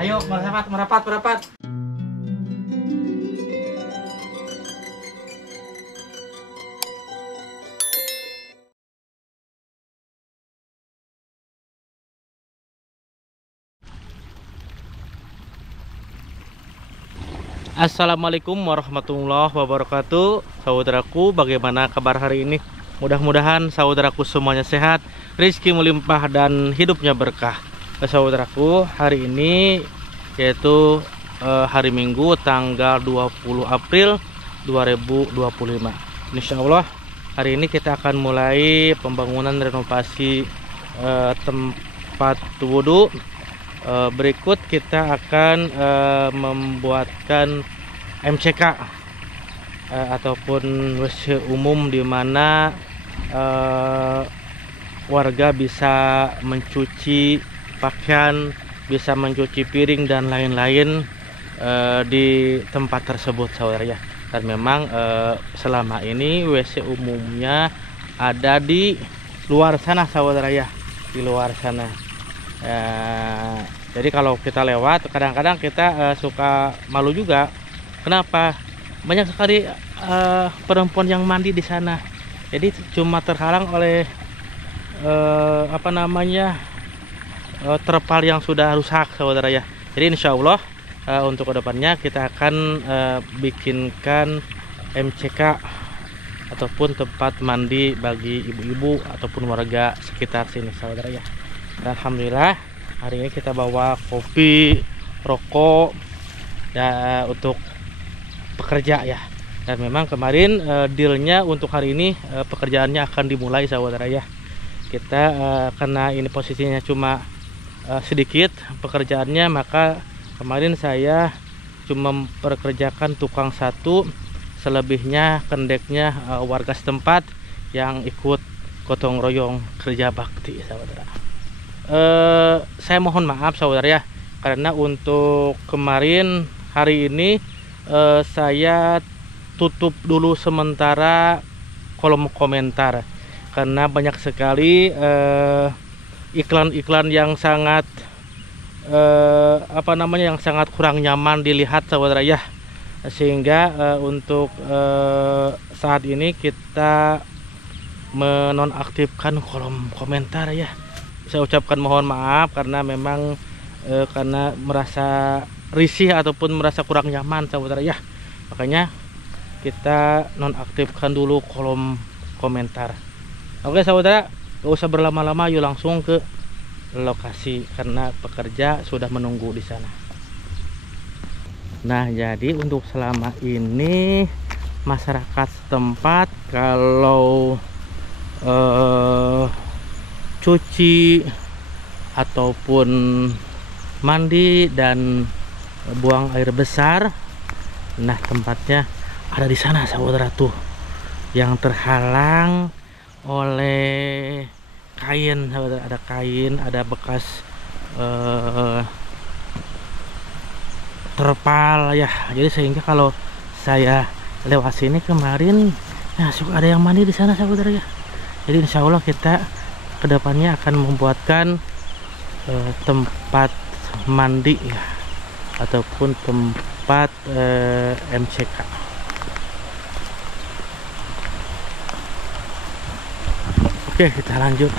Ayo merapat. Assalamualaikum warahmatullahi wabarakatuh. Saudaraku, bagaimana kabar hari ini? Mudah-mudahan saudaraku semuanya sehat, rezeki melimpah dan hidupnya berkah. Saudaraku, hari ini yaitu hari Minggu tanggal 20 April 2025. Insya Allah hari ini kita akan mulai pembangunan renovasi tempat wudhu. Berikut kita akan membuatkan MCK ataupun WC umum, di mana warga bisa mencuci pakaian, bisa mencuci piring dan lain-lain di tempat tersebut, saudara ya. Dan memang selama ini WC umumnya ada di luar sana, saudara ya, di luar sana. Jadi kalau kita lewat, kadang-kadang kita suka malu juga. Kenapa? Banyak sekali perempuan yang mandi di sana. Jadi cuma terhalang oleh terpal yang sudah rusak, saudara ya. Jadi insya Allah untuk kedepannya kita akan bikinkan MCK ataupun tempat mandi bagi ibu-ibu ataupun warga sekitar sini, saudara ya. Dan alhamdulillah hari ini kita bawa kopi, rokok ya untuk pekerja ya. Dan memang kemarin dealnya untuk hari ini pekerjaannya akan dimulai, saudara ya. Kita karena ini posisinya cuma sedikit pekerjaannya, maka kemarin saya cuma memperkerjakan tukang satu, selebihnya kendeknya warga setempat yang ikut gotong royong kerja bakti, saudara. Saya mohon maaf, saudara ya, karena untuk kemarin hari ini saya tutup dulu sementara kolom komentar karena banyak sekali iklan-iklan yang sangat yang sangat kurang nyaman dilihat, saudara ya. Sehingga untuk saat ini kita menonaktifkan kolom komentar ya. Saya ucapkan mohon maaf karena memang karena merasa risih ataupun merasa kurang nyaman, saudara ya. Makanya kita nonaktifkan dulu kolom komentar. Oke, saudara, gak usah berlama-lama, yuk langsung ke lokasi karena pekerja sudah menunggu di sana. Nah, jadi untuk selama ini masyarakat setempat kalau cuci ataupun mandi dan buang air besar, nah tempatnya ada di sana, saudara tuh, yang terhalang oleh kain, saudara. Ada kain, ada bekas terpal ya. Jadi sehingga kalau saya lewat sini kemarin, ya suka ada yang mandi di sana, saudara ya. Jadi insya Allah kita kedepannya akan membuatkan tempat mandi ya, ataupun tempat MCK. Oke, kita lanjut.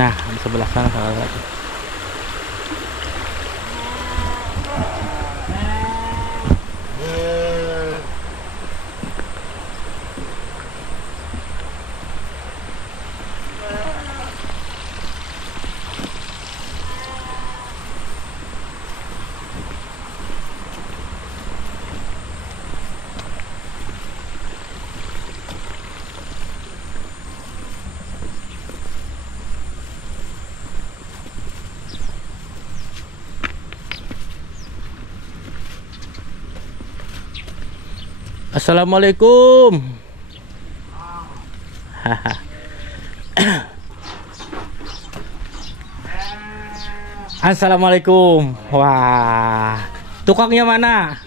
Nah, di sebelah sana salah satu. Assalamualaikum. Assalamualaikum. Wah, tukangnya mana?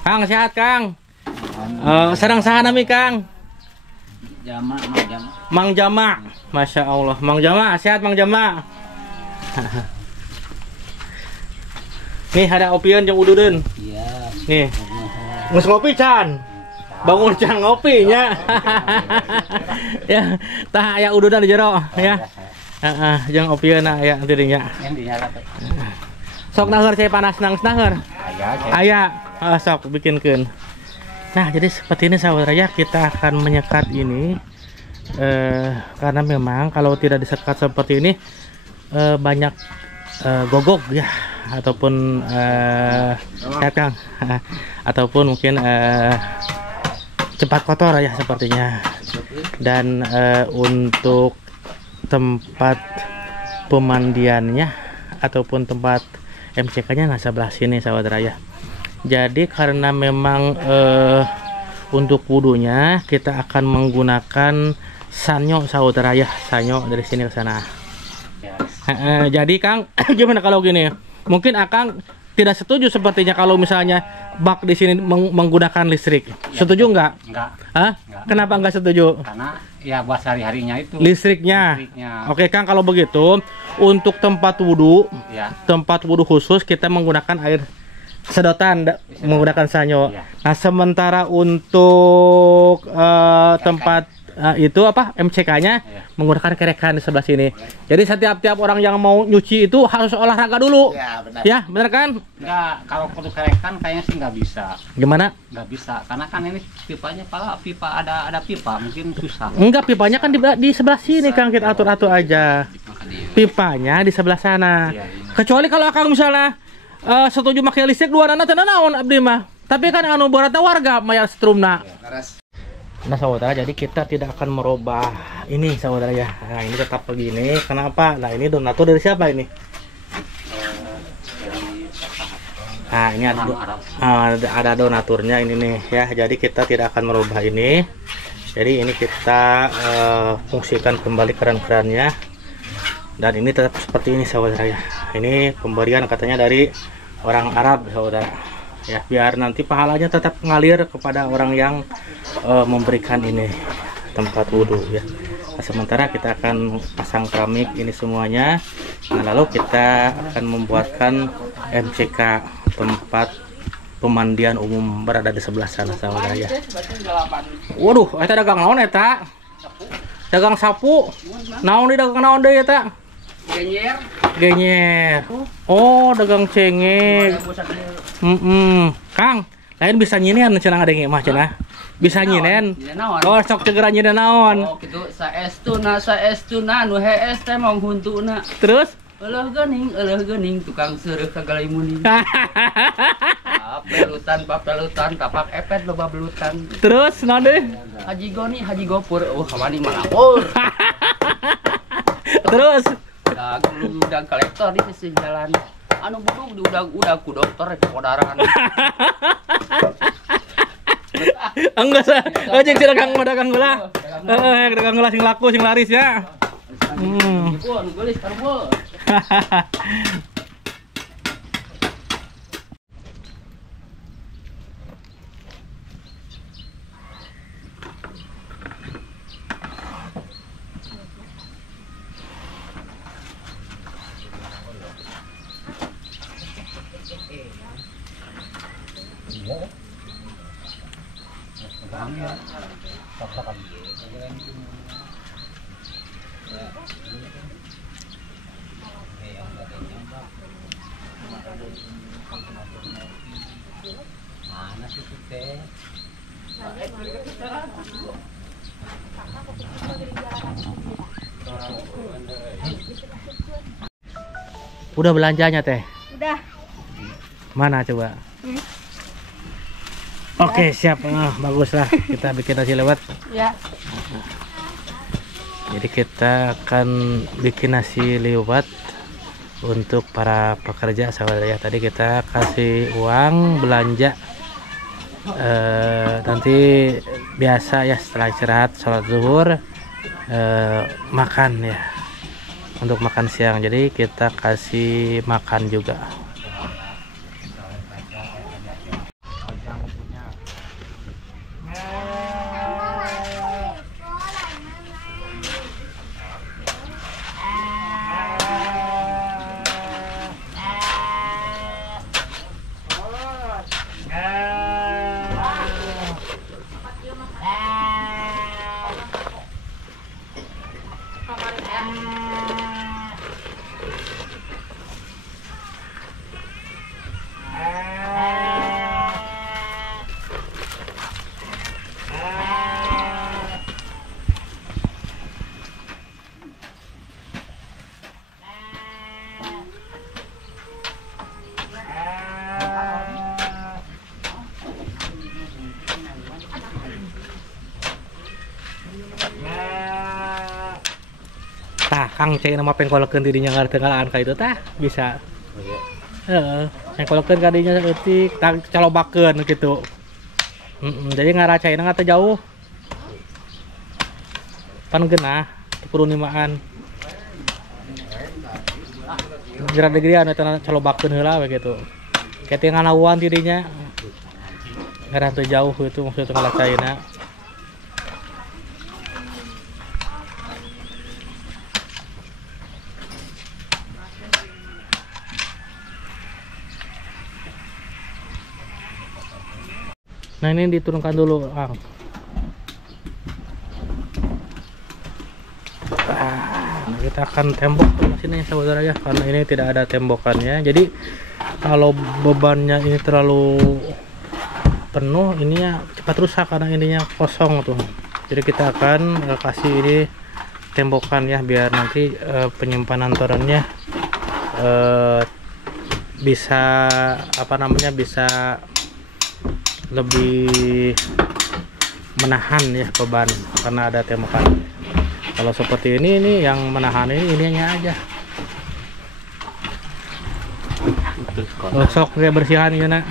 Kang sehat Kang. Sedang saha nami Kang? Mang Jama. Masya Allah, Mang Jama sehat Mang Jama. Nih ada opian yang ududan. Iya. Nih. Ngus ngopi Can. Bangun Can ngopinya. Ya, tah aya ududan di jero ya. Jeung opian aya dirinya. Sok naheur cai panas nang naheur. Aya. Sok bikinkeun. Nah, jadi seperti ini saudara ya, kita akan menyekat ini karena memang kalau tidak disekat seperti ini banyak gogok ya, ataupun Kang ataupun mungkin cepat kotor ya sepertinya. Dan untuk tempat pemandiannya ataupun tempat MCK-nya nah sebelah sini saudara ya. Jadi karena memang untuk wudhunya kita akan menggunakan sanyo saudara ya, sanyo dari sini ke sana. Jadi Kang, gimana kalau gini? Mungkin Akang tidak setuju sepertinya kalau misalnya bak di sini menggunakan listrik. Setuju nggak? Enggak. Hah? Enggak. Kenapa nggak setuju? Karena ya buat sehari-harinya itu. Listriknya. Oke Kang, kalau begitu untuk tempat wudhu, ya. Tempat wudhu khusus kita menggunakan air sedotan, menggunakan sanyo. Ya. Nah sementara untuk tempat itu apa MCK-nya ya, menggunakan kerekan di sebelah sini. Jadi setiap orang yang mau nyuci itu harus olahraga dulu. Ya benar. Ya benar kan? Enggak, kalau perlu kerekan kayaknya sih nggak bisa. Gimana? Nggak bisa, karena kan ini pipanya pipa ada pipa mungkin susah. Enggak, pipanya kan di sebelah sini Kang, kita atur aja. Pipanya di sebelah sana. Ya, ya. Kecuali kalau Akang misalnya setuju pakai listrik dua nana naon abdi mah. Tapi kan anu beratnya warga mayar strumna. Nah saudara, jadi kita tidak akan merubah ini saudara ya. Nah ini tetap begini. Kenapa? Nah ini donatur dari siapa ini? Nah ini ada donaturnya ini nih ya. Jadi kita tidak akan merubah ini. Jadi ini kita fungsikan kembali keran-kerannya. Dan ini tetap seperti ini saudara ya. Ini pemberian katanya dari orang Arab saudara ya, biar nanti pahalanya tetap ngalir kepada orang yang memberikan ini tempat wudhu ya. Nah, sementara kita akan pasang keramik ini semuanya. Nah lalu kita akan membuatkan MCK, tempat pemandian umum berada di sebelah sana saudara ya. Waduh, eta dagang naon eta? Dagang sapu. Naon di dagang naon deui eta? Genyer. Oh, dagang cengek. Kang, lain bisa nyinen cenah ngadenge mah cenah. Bisa nyinen. Oh, sok segera nyinen naon? Oh, kitu saestuna nu hees teh mong huntuna. Terus? Eueuh geuning tukang seureuk kagalai muning. Papelutan tapak epet loba belutan. Terus naon deui? Haji Gopur, kamani mah lapor. Terus Udah kolektor di sisi jalan. Anu budug di udah ku dokter ke kodaran. Enggak sah. Ojek si dagang gula. Dagang gula sing laku sing laris ya. Iku anu geulis karbol. Udah belanjanya teh? Udah. Mana coba? Oke, siap. Bagus lah. Kita bikin nasi lewat. Ya. Jadi kita akan bikin nasi liwet untuk para pekerja sahabat ya. Tadi kita kasih uang belanja Nanti biasa ya setelah istirahat sholat zuhur makan ya, untuk makan siang. Jadi kita kasih makan juga. Tah, Kang cek nama pengkolekeun dirinya ngartenggalaan ka itu tah bisa. Heeh, pengkolekeun ka dinya eutik tah calobakeun gitu. Jadi ngaracaina teh jauh. Pan geunah teu kudu nimaan. Geura-geurian eta calobakeun heula we gitu. Kete nganauan dirinya. Ngarah teu jauh itu maksudna ngaracaina. Nah ini diturunkan dulu, Ang. Kita akan tembok sini saudara ya, karena ini tidak ada tembokannya. Jadi kalau bebannya ini terlalu penuh, ininya cepat rusak karena ininya kosong tuh. Jadi kita akan kasih ini tembokan ya, biar nanti penyimpanan torennya bisa apa namanya, bisa lebih menahan ya beban karena ada tembakan. Kalau seperti ini yang menahan ininya aja. Sok kayak bersihan ya nak,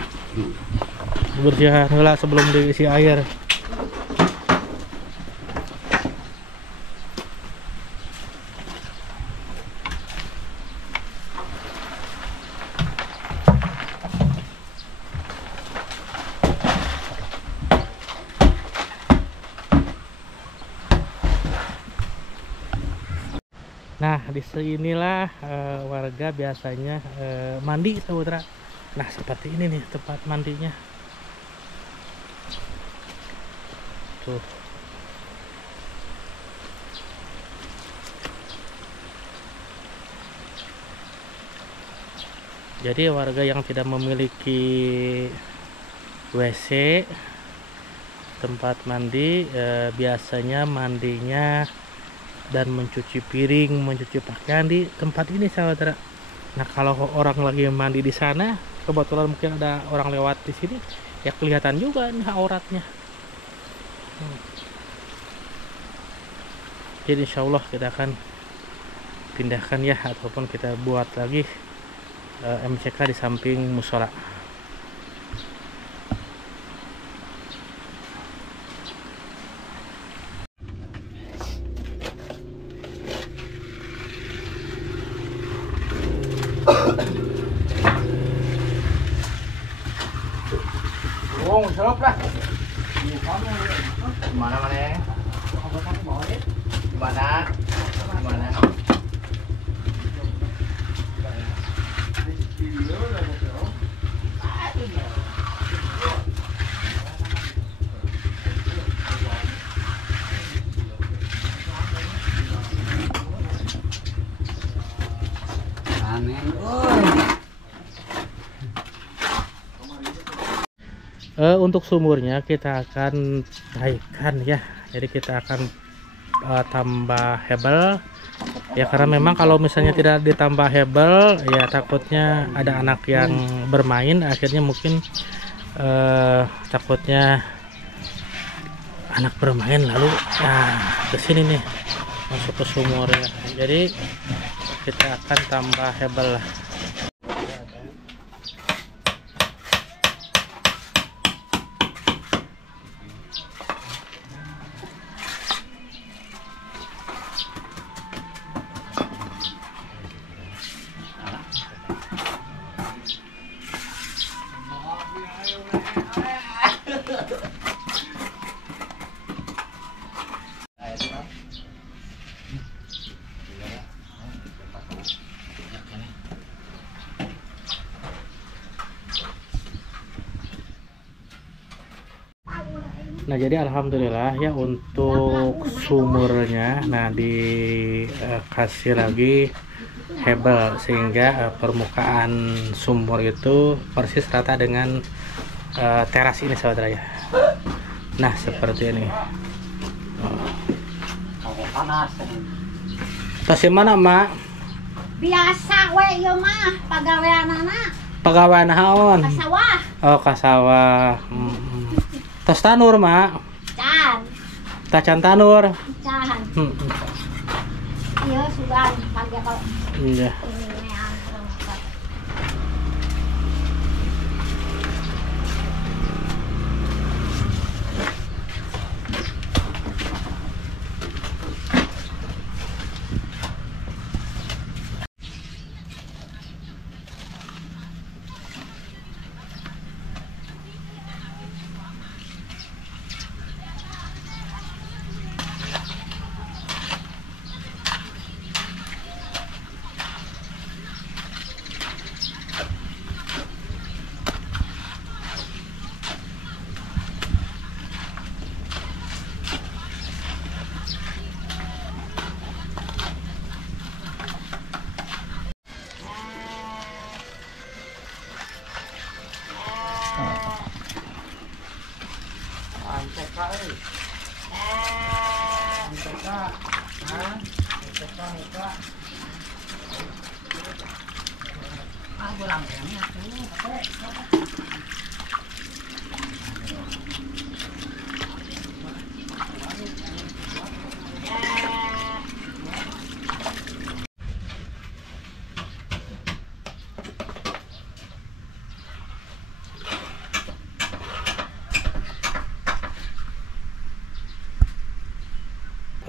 bersihan heula sebelum diisi air. Nah di sinilah warga biasanya mandi saudara. Nah seperti ini nih tempat mandinya tuh. Jadi warga yang tidak memiliki WC tempat mandi biasanya mandinya dan mencuci piring, mencuci pakaian di tempat ini saudara. Nah kalau orang lagi mandi di sana, kebetulan mungkin ada orang lewat di sini, ya kelihatan juga nih auratnya. Jadi insya Allah kita akan pindahkan ya, ataupun kita buat lagi MCK di samping musola. Oh, serap lah. Gimana mana? Gimana? Gimana? Untuk sumurnya kita akan naikkan ya, jadi kita akan tambah hebel ya, karena memang kalau misalnya tidak ditambah hebel ya takutnya ada anak yang bermain, akhirnya mungkin takutnya anak bermain lalu ke sini nih masuk ke sumur ya. Jadi kita akan tambah hebel lah. Nah, jadi alhamdulillah ya untuk sumurnya, nah dikasih lagi hebel sehingga permukaan sumur itu persis rata dengan teras ini saudara ya. Nah seperti ini. Panas. Tas mana mak? Biasa we ieu mah pagaweanana. Pagawean naon? Ka sawah. Oh ka sawah. Tas tanur mak? Can. Tacan tanur. Can. Iya sudah pagi kalau Iya. ini nean.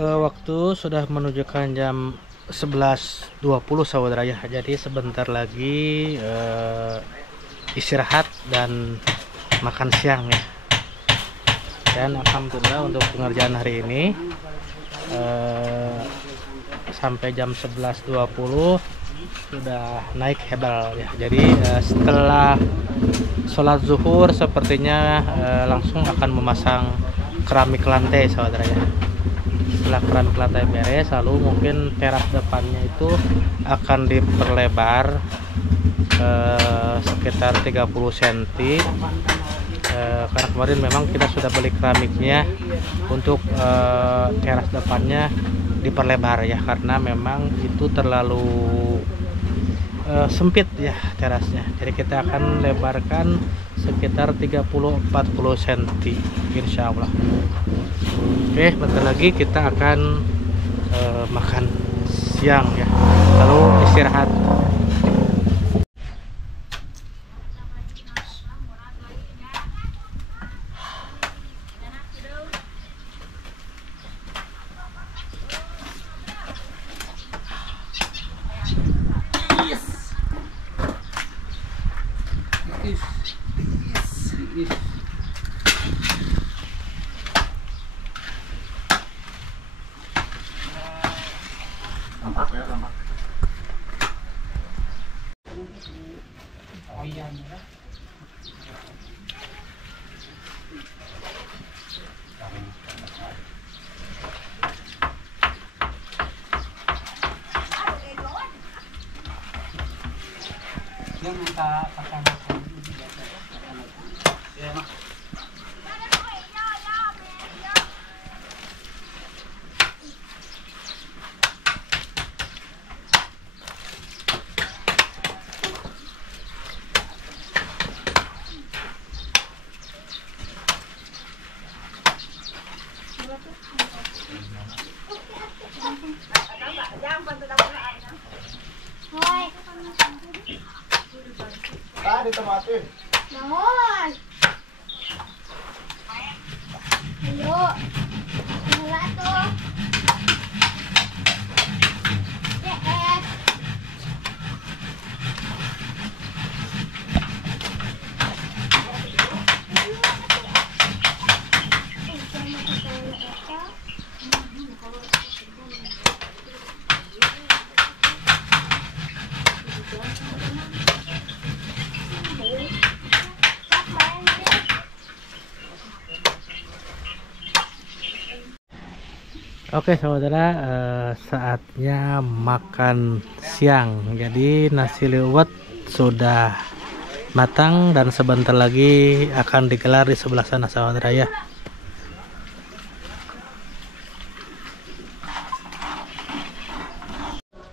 Waktu sudah menunjukkan jam 11.20 saudara ya. Jadi sebentar lagi istirahat dan makan siang ya. Dan alhamdulillah untuk pengerjaan hari ini sampai jam 11.20 sudah naik hebel ya. Jadi setelah sholat zuhur sepertinya langsung akan memasang keramik lantai saudara ya. Setelah keramik lantai beres, lalu mungkin teras depannya itu akan diperlebar sekitar 30 cm karena kemarin memang kita sudah beli keramiknya untuk teras depannya diperlebar ya, karena memang itu terlalu sempit ya terasnya. Jadi kita akan lebarkan sekitar 30-40 cm insya Allah. Oke, bentar lagi kita akan makan siang ya, lalu istirahat. Ditempatin. Naon? Ayo. Mula tuh. CS. Oke saudara, saatnya makan siang. Jadi nasi liwet sudah matang dan sebentar lagi akan digelar di sebelah sana saudara ya.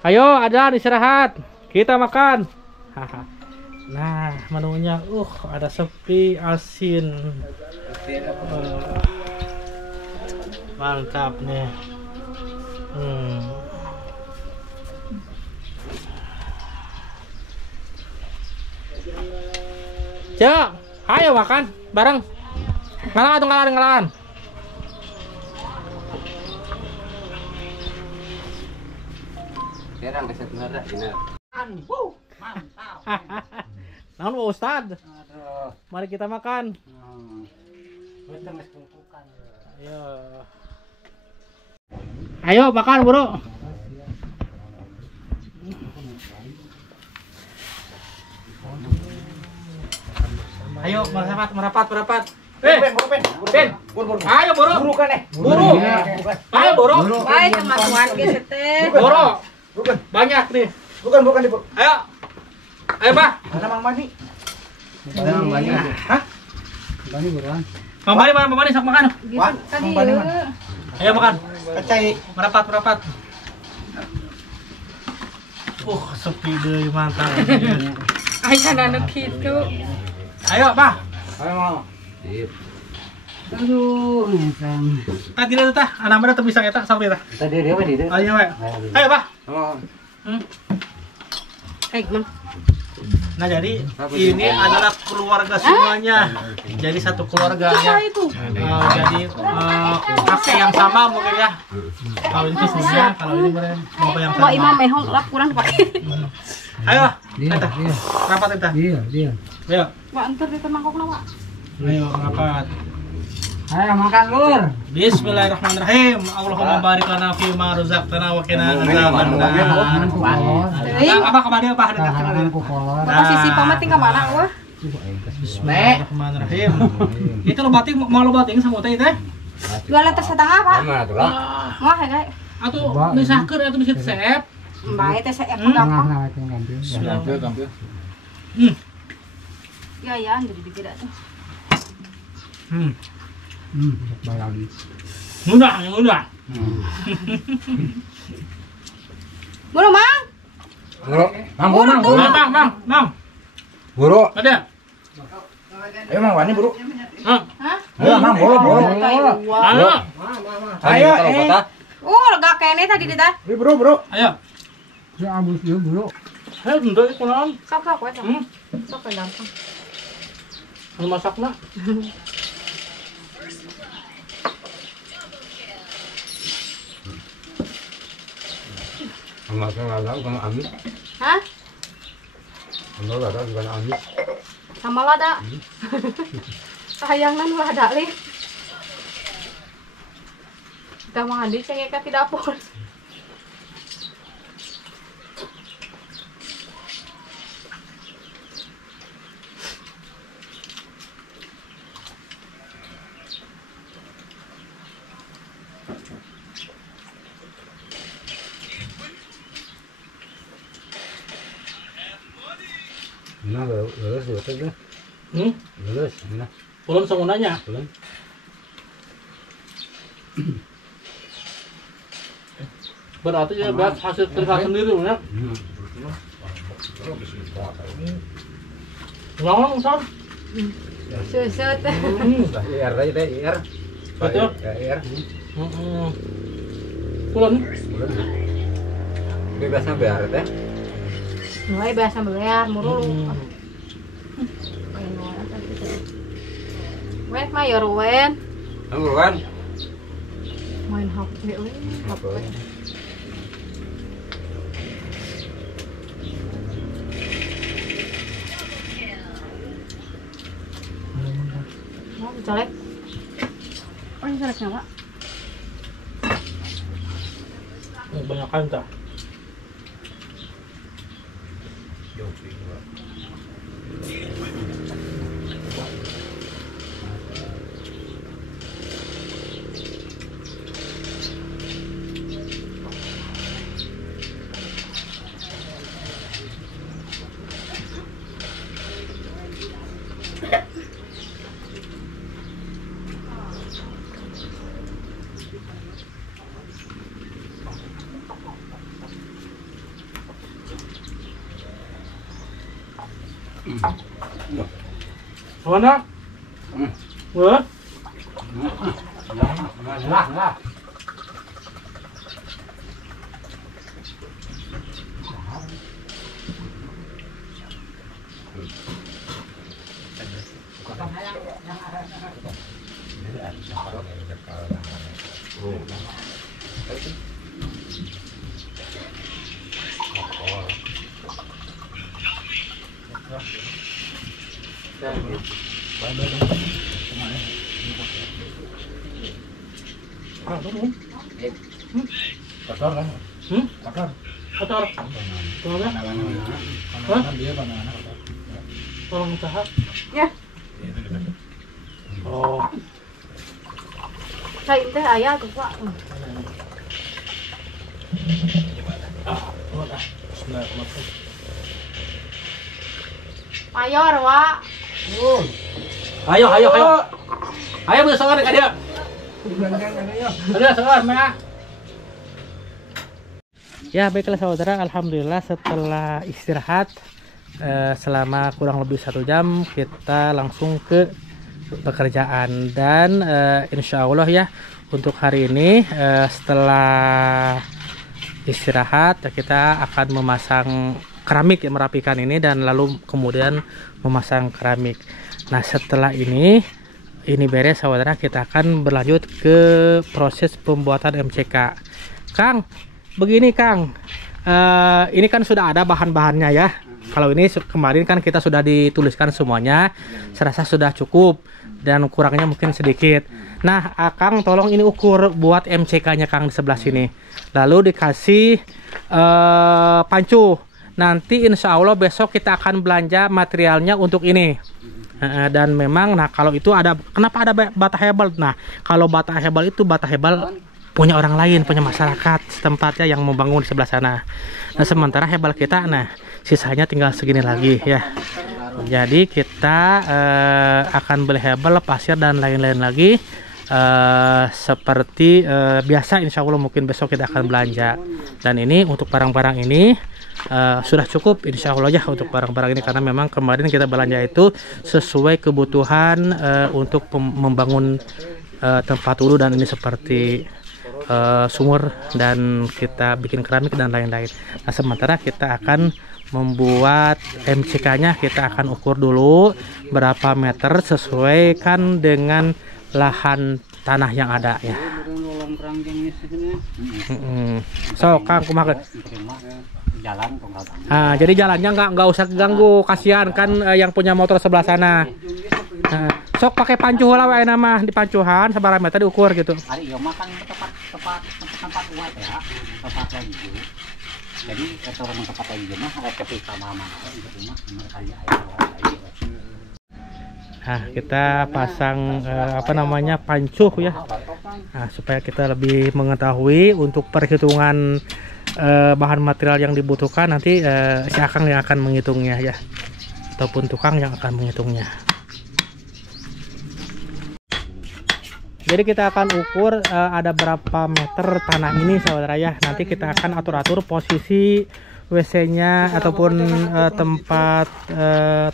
Ayo ada istirahat, kita makan. Nah menunya, ada sepi asin. Mantap nih. Cok, ayo makan bareng. Ngalangan. Sekarang keset merah ini. Naon Pak Ustad? Mari kita makan. Ayo makan bro. Ayo merapat. Ben. Ayo bro. Buru kan Buru. Ayo bro. Baik teman-teman kita teh. Bro. Banyak nih. Bukan di Ayo. Ayo Pak. mana Mang Mani? Mang Mani. Hah? Mang Mani sok makan. Wan, Tadi Mang Mani mana? Ayo makan. Kecai. Merapat. Sepi deh mantap. Ay kana kitu. Ayo Pak. Ayo mau. Aduh, nentang. Tadi dia tah, anak mana tuh bisa eta sampai tah. Tadi dia apa di? Ayo Pak. Ayo Pak. Oh. Mang. Nah jadi ini adalah keluarga semuanya. Jadi satu keluarga ya. itu? Jadi kakek yang sama mungkin ya. Kalau ini susunya, kalau ini bapak yang Mau imam sama. mehong lap kurang pakai. Ayo, kita rapat kita. Dia. Ayo, Pak antar di mangkok na, Pak. ayo rapat. Ayo makan lur. Bismillahirrahmanirrahim. Allahumma barik lana fi ma razaqtana wa qina adzabannar. Apa kemana Pak? Bapak sisi pamati ka mana wah? Bismillahirrahmanirrahim. Itu lo bating mau lo bating sama teh teh. 2 liter setengah, Pak. Mana tuh lah? Wah, guys. Atuh bisa keur atuh bisa sep. Bae teh saya gampang. Tampil. Ya, jadi tidak tuh. Mudah. Buru, Mang. Buru. Mang. Buru. Ada. Ayo Mang Mani buru. Hah? Ayo Mang buru. Halo. Ayo. Lega kene tadi di teh. Buru. Ayo. Ya abus dia bro. Ayo bentuk itu naon? Sok we sok. Sok gampang. Anu masakna. Hah? Sama lada. Sayangan lada li. Kita mandi cengek di dapur. Nah, lulus betul deh. Lulus, nah. Belum semuanya. Belum. Berarti ya buat hasil kerja sendiri ya. Ngomong son. Susut. IR aja deh, IR. Betul. IR. Pulang. Bebasnya bayar teh. Mulai biasa bayar mulu. Wes mayor wen. Kan? Main HP wen. HP. Mau colek. Oh, ini coleknya, Pak. Banyak kan tak? Mana? Wah. Lah. Kotor kan? Kotor. Kotor. Tolong Dia banana. tolong usaha. Ya. Oh. Kain teh aya tuh, Pak. Mayor, Wak. Ayo. Ayo besar ka dia. Ada segar mah. Ya baiklah saudara, alhamdulillah setelah istirahat selama kurang lebih 1 jam kita langsung ke pekerjaan dan insya Allah ya untuk hari ini setelah istirahat ya, kita akan memasang keramik yang merapikan ini dan lalu kemudian memasang keramik. Nah setelah ini beres saudara, kita akan berlanjut ke proses pembuatan MCK. Kang, begini Kang, ini kan sudah ada bahan-bahannya ya. Kalau ini kemarin kan kita sudah dituliskan semuanya, serasa sudah cukup dan kurangnya mungkin sedikit. Nah Kang tolong ini ukur buat MCK nya Kang di sebelah sini, lalu dikasih pancu. Nanti insya Allah besok kita akan belanja materialnya untuk ini. Dan memang nah kalau itu ada, kenapa ada bata hebel? Nah kalau bata hebel itu bata hebel punya orang lain, punya masyarakat setempatnya yang membangun di sebelah sana. Nah sementara hebel kita nah sisanya tinggal segini lagi ya. Jadi kita akan beli hebel, pasir dan lain-lain lagi seperti biasa. Insya Allah mungkin besok kita akan belanja. Dan ini untuk barang-barang ini sudah cukup insya Allah ya untuk barang-barang ini, karena memang kemarin kita belanja itu sesuai kebutuhan untuk membangun tempat wudhu, dan ini seperti sumur dan kita bikin keramik dan lain-lain. Nah sementara kita akan membuat MCK-nya, kita akan ukur dulu berapa meter sesuaikan dengan lahan tanah yang ada ya. So Kang kumaha? Jalan Nah, jadi jalannya nggak usah ganggu, kasihan kan yang punya motor sebelah sana. Nah, sok pakai pancu lah wae nama di pancuhan seberapa meter diukur gitu. hari ieu mah kan tempat buat ya, tempat lagi. Jadi kalau orang tempat lagi mah ada tepi ka mana itu mah kali air. Nah, kita pasang apa namanya pancuh ya. Nah, supaya kita lebih mengetahui untuk perhitungan bahan material yang dibutuhkan, nanti si Akang yang akan menghitungnya ya, ataupun tukang yang akan menghitungnya. Jadi kita akan ukur ada berapa meter tanah ini saudara ya. Nanti kita akan atur-atur posisi WC-nya ataupun tempat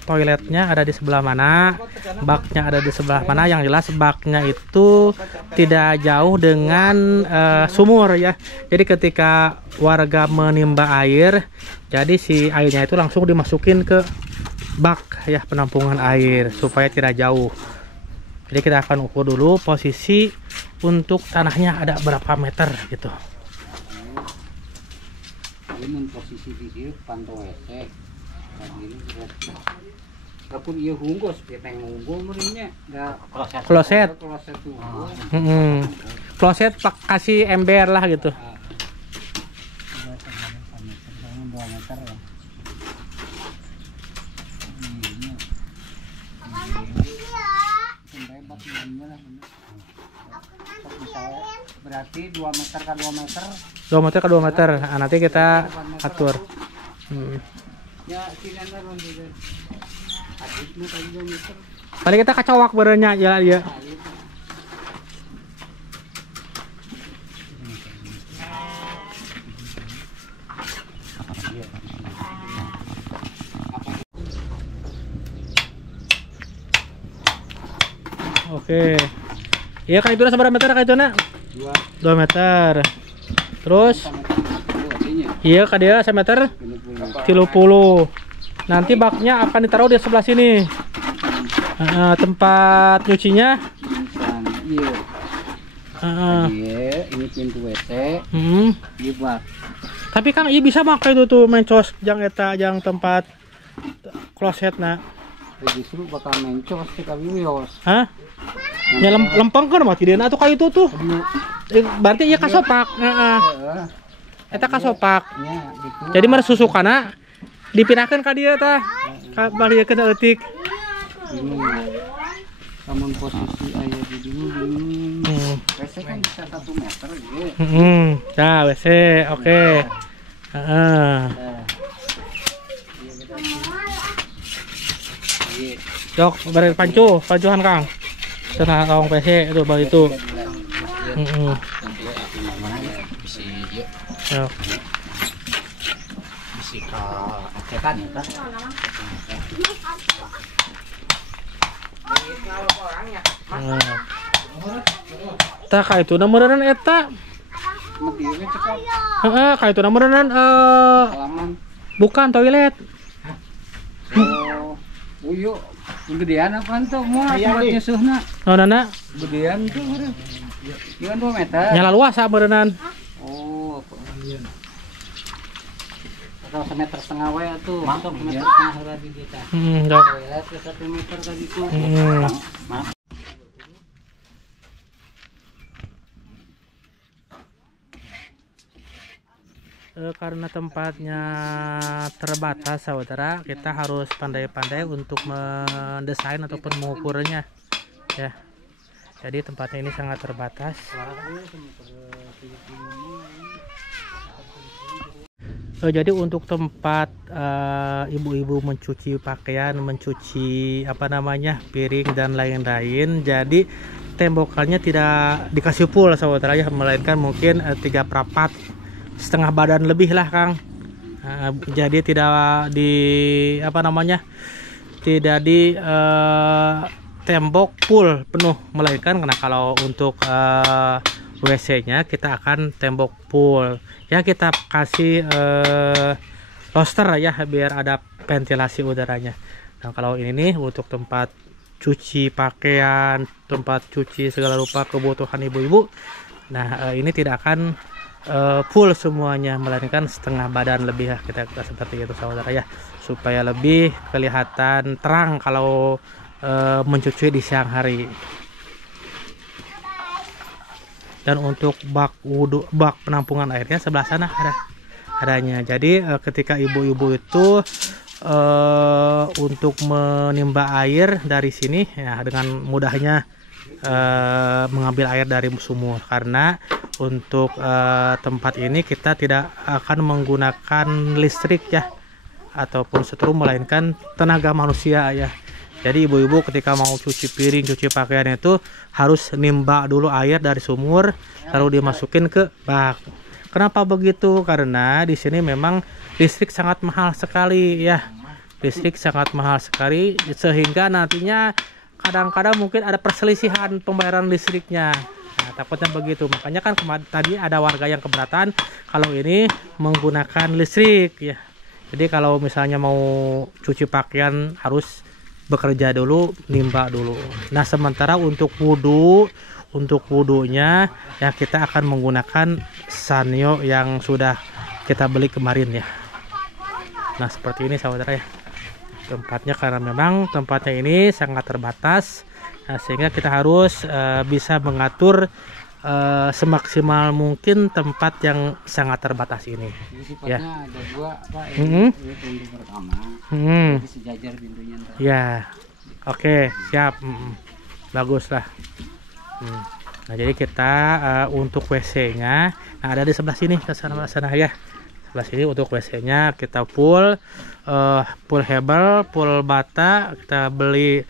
toiletnya ada di sebelah mana, baknya ada di sebelah mana. Yang jelas baknya itu tidak jauh dengan sumur ya. Jadi ketika warga menimba air, jadi si airnya itu langsung dimasukin ke bak ya, penampungan air supaya tidak jauh. Jadi kita akan ukur dulu posisi untuk tanahnya ada berapa meter gitu. Ini posisi di sini pantau WC. Dapur ieu hunggos, peteng unggul meureunnya da Kloset. kloset tuh. Kloset kasih ember lah gitu. 2 meter ya. Berarti 2 meter ke 2 meter. 2 meter ke 2 meter. Nah, nanti kita atur. Ya silakan lanjut. Habisnya tadi 2 meter. Kali kita kacawak berenya ya ya. Oke. Iya Kang, itu seberapa meter Kang itu nak? 2 meter. Terus iya Kak dia 1 meter 30. Nanti baknya akan ditaruh di sebelah sini. Tempat nyucinya. Iya. Ini pintu WC. Di bak. Tapi Kang, iya bisa pakai itu tuh mencos jang eta jang tempat klosetna. Justru bakal mencos ke wios. Hah? Ya lempeng kan mah tidena atuh kayu itu tuh. Berarti iya kasopak. Eta kasopak. Ya, gitu. Jadi mah susukana dipindahkeun ka dieu tah. Ka baliekeun eutik. Ini namun posisi ayah di dinding. WC kan bisa 1 meter gitu. Nah, WC, oke. Jok, beri pancuhan Kang. Cenah kaung WC itu bal itu. Jok. Bisi ka cekan eta. Tah ka itu meureunnan eta. Meureun cekak Heeh, ka itu meureunnan halaman. bukan toilet. Oh, uyu. Gedean apa tuh mau buat nyusuhna? Naonana? Gedean tuh meureun. Ieu 2 meter. Nyala luas meureunnan. Oh, atau 1,5 meter we atuh. Mantap 1,5 meter di kita. Jok. Toilet ke 1 meter tadi tuh. Karena tempatnya terbatas saudara, kita harus pandai-pandai untuk mendesain ataupun mengukurnya ya. Jadi tempatnya ini sangat terbatas. Jadi untuk tempat ibu-ibu mencuci pakaian, mencuci piring dan lain-lain, jadi tembokannya tidak dikasih full saudara ya, melainkan mungkin 3/4, setengah badan lebih lah Kang. Jadi tidak di tidak di tembok full penuh, melainkan karena kalau untuk WC-nya kita akan tembok full ya, kita kasih roster ya biar ada ventilasi udaranya. Nah kalau ini nih untuk tempat cuci pakaian, tempat cuci segala rupa kebutuhan ibu-ibu, nah ini tidak akan full semuanya, melainkan setengah badan lebih ya, kita seperti itu saudara ya, supaya lebih kelihatan terang kalau mencuci di siang hari. Dan untuk bak penampungan airnya sebelah sana adanya. Jadi ketika ibu-ibu itu untuk menimba air dari sini ya, dengan mudahnya mengambil air dari sumur, karena untuk tempat ini kita tidak akan menggunakan listrik ya ataupun setrum, melainkan tenaga manusia ya. Jadi ibu-ibu ketika mau cuci piring, cuci pakaian itu harus nimba dulu air dari sumur lalu dimasukin ke bak. Kenapa begitu? Karena di sini memang listrik sangat mahal sekali ya. Listrik sangat mahal sekali, sehingga nantinya kadang-kadang mungkin ada perselisihan pembayaran listriknya. Nah, takutnya begitu. Makanya kan tadi ada warga yang keberatan kalau ini menggunakan listrik ya. Jadi kalau misalnya mau cuci pakaian harus bekerja dulu, nimba dulu. Nah, sementara untuk wudhunya ya kita akan menggunakan sanyo yang sudah kita beli kemarin ya. Nah, seperti ini saudara ya tempatnya, karena memang tempatnya ini sangat terbatas. Nah, sehingga kita harus bisa mengatur semaksimal mungkin tempat yang sangat terbatas ini. Jadi ya. Ada 2 Pak, ini pintu pertama. Jadi sejajar pintunya. Ya, oke, siap. Bagus lah. Nah, jadi kita untuk WC-nya, nah ada di sebelah sini, ke sana ya. Sebelah sini untuk WC-nya kita full hebel, full bata. Kita beli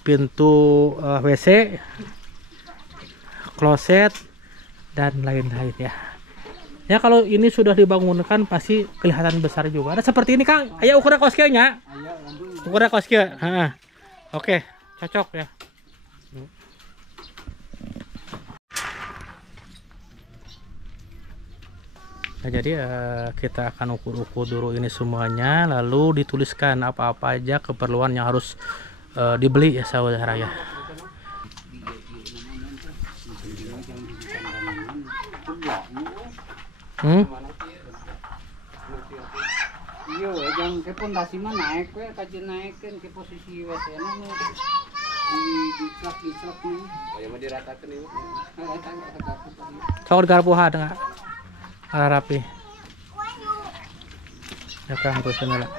pintu WC, kloset dan lain-lain ya. Ya kalau ini sudah dibangunkan pasti kelihatan besar juga. Ada seperti ini Kang. Ayo ukuran koskianya. Ukuran koskia. Oke, cocok ya. Nah, jadi kita akan ukur-ukur dulu ini semuanya, lalu dituliskan apa-apa aja keperluan yang harus dibeli ya saudara ya. Iya, yang ke pondasi mah naik we, kaji naikin ke posisi WC-nya nu diclak nih. Oh, yang mau diratakan itu. Kau digarpu ada nggak? Rapi. Ya kan bosan lah.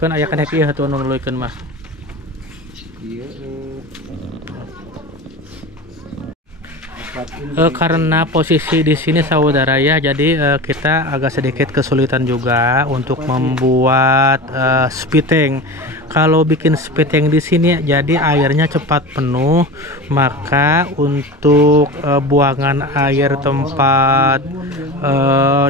Kan aya kan happy atuh anu nuluykeun mah. Iya. Karena posisi di sini saudara ya, jadi kita agak sedikit kesulitan juga untuk membuat spitting. Kalau bikin spitting di sini, jadi airnya cepat penuh, maka untuk buangan air tempat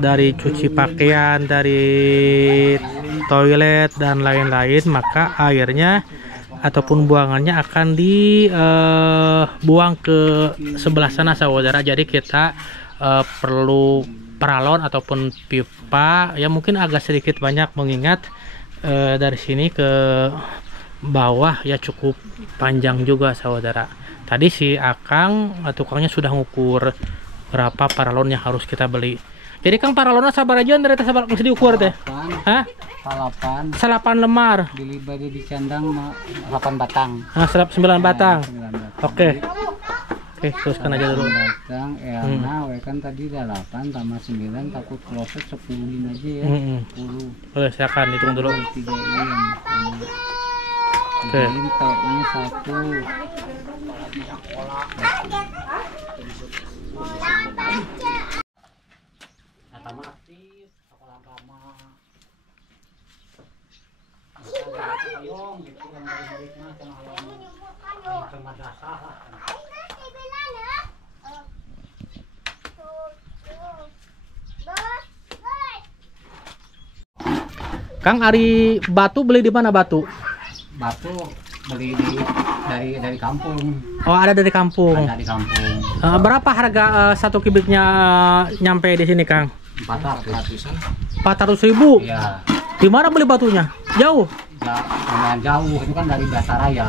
dari cuci pakaian, dari toilet dan lain-lain, maka airnya ataupun buangannya akan dibuang ke sebelah sana saudara. Jadi kita perlu paralon ataupun pipa ya, mungkin agak sedikit banyak mengingat dari sini ke bawah ya cukup panjang juga saudara. Tadi si Akang tukangnya sudah ngukur berapa paralon yang harus kita beli. Jadi Kang paralonnya sabar aja dari sabar mesti diukur teh. Hah? Salapan lemar. Beli di candang 8 batang. Nah, 9 batang. 9 batang. Oke. Oke, teruskan aja dulu. Batang, nah, kan tadi udah 8 tambah 9 takut kloset 10 aja ya. 10. Boleh, silakan hitung dulu. 3 Oke. ini T-nya 1. Kang, ari batu beli di mana batu? Batu beli dari kampung. Oh, ada dari kampung. Ada di kampung. Berapa harga 1 kubiknya nyampe di sini, Kang? 400-an. 400.000. Iya. Di mana beli batunya? Jauh. Lumayan jauh, itu kan dari Basaraya.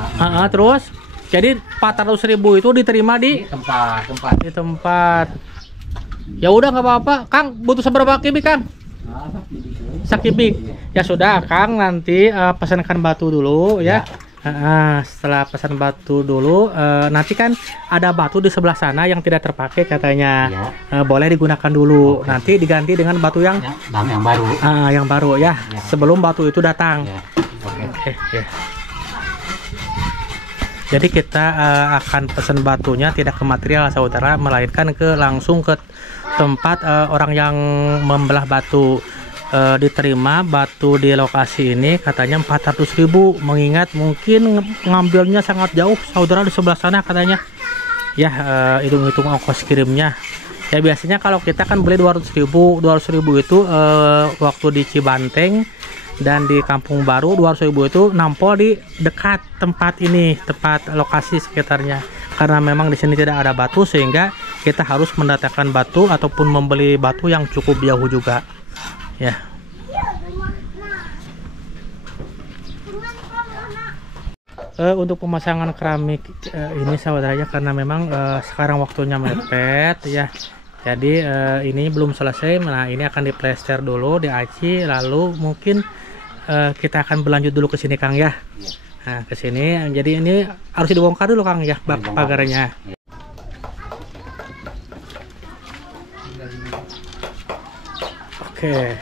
Terus jadi 400.000 itu diterima di tempat. Ya udah nggak apa-apa, Kang. Butuh seberapa kubik, Kang? Sakibik. Ya sudah, Kang, nanti pesankan batu dulu ya. Setelah pesan batu dulu, nanti kan ada batu di sebelah sana yang tidak terpakai katanya. Boleh digunakan dulu. Nanti diganti dengan batu yang baru. Yang baru ya. Sebelum batu itu datang. Oke. Jadi kita akan pesan batunya tidak ke material saudara, melainkan langsung ke tempat orang yang membelah batu. Diterima batu di lokasi ini katanya 400.000, mengingat mungkin ngambilnya sangat jauh saudara, di sebelah sana katanya ya. Hitung-hitung ongkos kirimnya ya, biasanya kalau kita kan beli 200.000 itu waktu di Cibanteng dan di Kampung Baru 200.000 itu nampol di dekat tempat ini, tempat lokasi sekitarnya, karena memang di sini tidak ada batu sehingga kita harus mendatangkan batu ataupun membeli batu yang cukup jauh juga ya. Untuk pemasangan keramik ini saudaranya, karena memang sekarang waktunya mepet ya, jadi ini belum selesai. Nah, ini akan diplester dulu, diaci, lalu mungkin kita akan berlanjut dulu ke sini Kang ya. Nah, ke sini jadi ini harus dibongkar dulu Kang ya, pagarnya. Oke.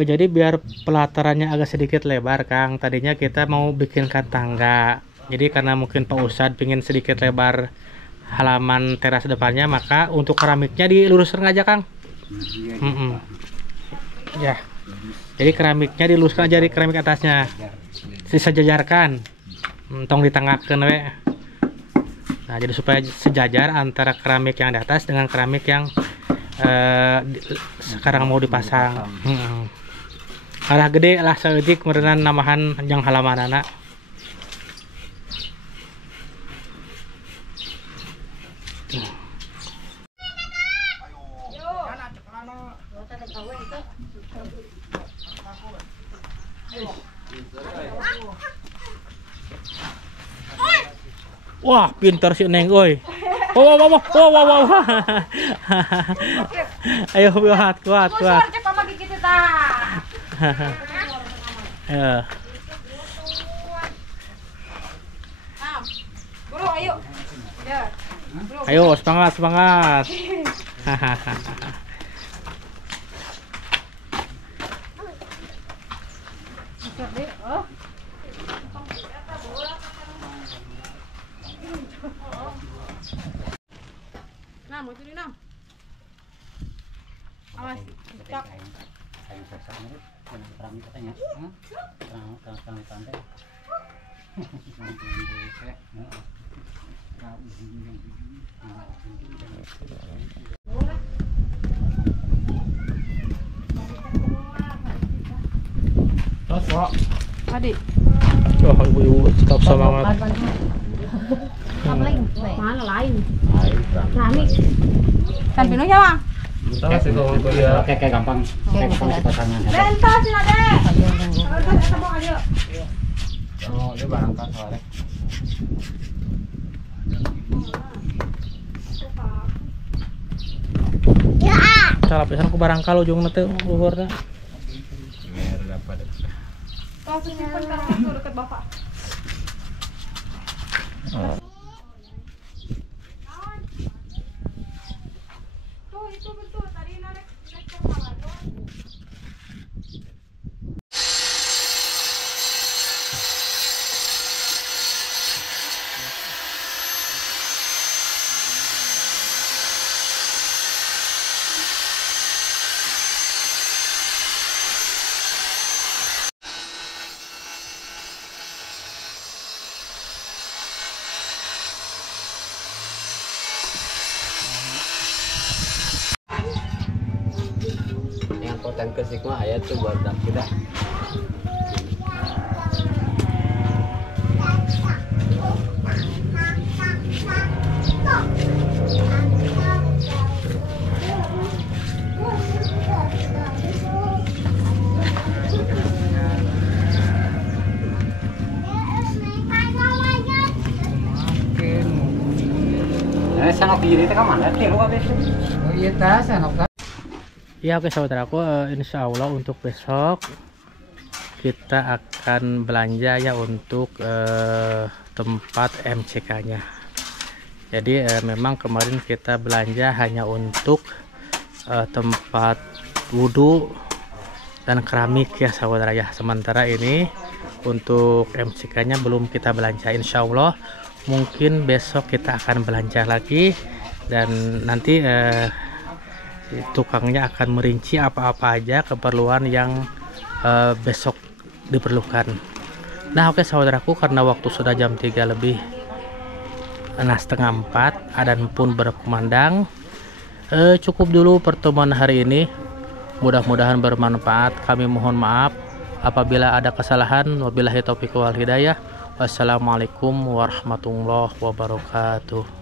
Jadi biar pelatarannya agak sedikit lebar Kang, tadinya kita mau bikinkan tangga. Jadi karena mungkin Pak Ustadz pingin sedikit lebar halaman teras depannya, maka untuk keramiknya diluruskan aja Kang. Ya. Jadi keramiknya diluruskan aja, di keramik atasnya disejajarkan, tong ditengahkan we. Nah, jadi supaya sejajar antara keramik yang di atas dengan keramik yang sekarang mau dipasang. Alah gede lah saeutik meureunana namahan jang halamanana. Wah, pintar si Neng, oi. Wow. Ayo kuat. Ya. Bro, ayo. Ya. Ayo semangat. Nah, mau jadi nam. Awas, cak. Kayu sesaknya, terang katanya. Terang pantai. Terus, Wak. Adik. Wah, ibu tetap semangat. Mana lain? Rami. Kan pinu ya, Bang? Kita masih ngomong kuliah. Kayak gampang. Kayak gampang sih pasangan. Lenta sih ada. Ayo. Oh, dia barangkali soalnya. Salah pisan ku barangkal ujung teh luhurna. Biar dapat. Langsung simpen karena itu dekat Bapak. Tuh, itu betul tadi narik ke bawah. Yang konten kesik mah aya tuh buat kita. Sanok diri teh ka mana? Tilu kabeh. Oh iya tah sanok. Ya oke saudaraku, insya Allah untuk besok kita akan belanja ya untuk tempat MCK-nya. Jadi memang kemarin kita belanja hanya untuk tempat wudhu dan keramik ya saudara ya. Sementara ini untuk MCK-nya belum kita belanja. Insya Allah mungkin besok kita akan belanja lagi dan nanti tukangnya akan merinci apa-apa aja keperluan yang besok diperlukan. Nah oke saudaraku, karena waktu sudah jam 3 lebih 3:30, adzan pun berkumandang. Cukup dulu pertemuan hari ini, mudah-mudahan bermanfaat. Kami mohon maaf apabila ada kesalahan. Wabillahi taufiq wal hidayah. Wassalamualaikum warahmatullahi wabarakatuh.